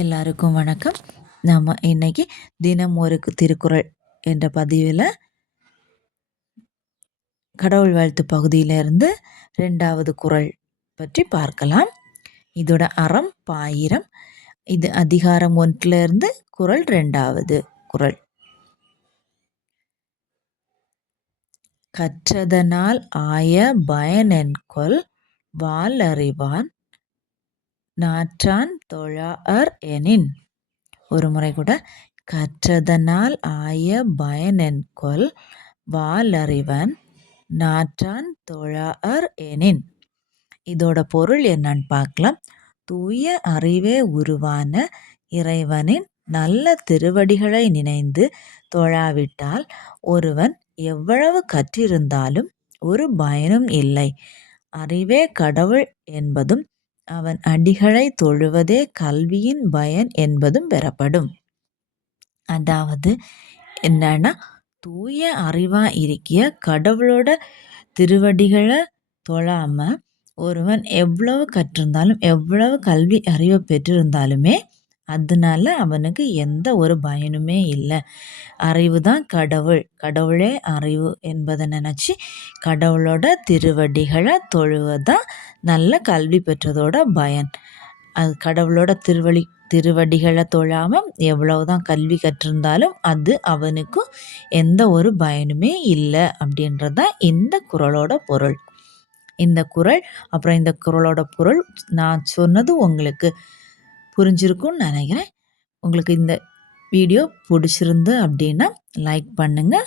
எல்லாருக்கும் வணக்கம். நம்ம இன்னைக்கு தினம் ஒரு திருக்குறள் என்ற பதிவில் கடவுள் வாழ்த்து பகுதியிலிருந்து ரெண்டாவது குறள் பற்றி பார்க்கலாம். இதோட அறம் பாயிரம். இது அதிகாரம் ஒன்றிலிருந்து குறள் ரெண்டாவது குறள். கற்றதனால் ஆய பயனென்கொல் வால் நாற்றான் தொழாஅர் எனின். ஒரு முறை கூட கற்றதனால் ஆய பயனென்கொல் வாலறிவன் நாற்றான் தொழாஅர் எனின். இதோட பொருள் என்னன்னு பார்க்கலாம். தூய அறிவே உருவான இறைவனின் நல்ல திருவடிகளை நினைந்து தொழாவிட்டால் ஒருவன் எவ்வளவு கற்றிருந்தாலும் ஒரு பயனும் இல்லை. அறிவே கடவுள் என்பதும் அவன் அடிகளை தொழுவதே கல்வியின் பயன் என்பதும் பெறப்படும். அதாவது என்னன்னா தூய அறிவா இருக்கிய கடவுளோட திருவடிகளை தொழாம ஒருவன் எவ்வளவு கற்றிருந்தாலும் எவ்வளவு கல்வி அறிவை பெற்றிருந்தாலுமே அதனால அவனுக்கு எந்த ஒரு பயனுமே இல்லை. அறிவு தான் கடவுள். கடவுளே அறிவு என்பதை நினச்சி கடவுளோட திருவடிகளை தொழுவதான் நல்ல கல்வி பெற்றதோட பயன். அது கடவுளோட திருவழி திருவடிகளை தொழாமல் எவ்வளவுதான் கல்வி கற்றிருந்தாலும் அது அவனுக்கும் எந்த ஒரு பயனுமே இல்லை அப்படின்றது தான் இந்த குரலோட பொருள். இந்த குரல் அப்புறம் இந்த குரலோட பொருள் நான் சொன்னது உங்களுக்கு. புரிஞ்சிருக்கும்னு நினைக்கிறேன். உங்களுக்கு இந்த வீடியோ பிடிச்சிருந்து அப்படின்னா லைக் பண்ணுங்கள்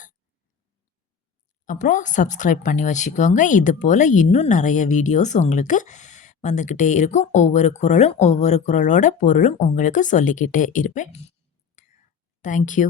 அப்புறம் சப்ஸ்கிரைப் பண்ணி வச்சுக்கோங்க. இது போல் இன்னும் நிறைய வீடியோஸ் உங்களுக்கு வந்துக்கிட்டே இருக்கும். ஒவ்வொரு குரலும் ஒவ்வொரு குரலோட பொருளும் உங்களுக்கு சொல்லிக்கிட்டே இருப்பேன். தேங்க்யூ